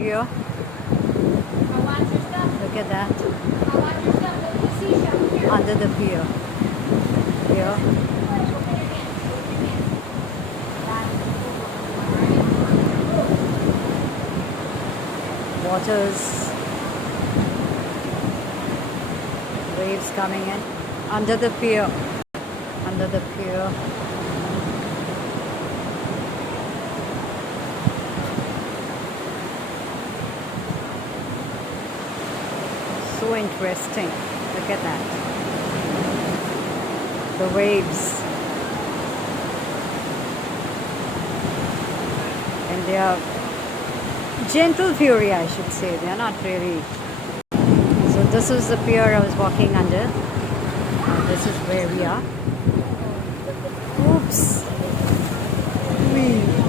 Here, look at that. Under the pier. Here. Waters. Waves coming in. Under the pier. Under the pier. So interesting. Look at that. The waves. And they are gentle fury, I should say. They are not really. So this is the pier I was walking under. This is where we are. Oops. Whee.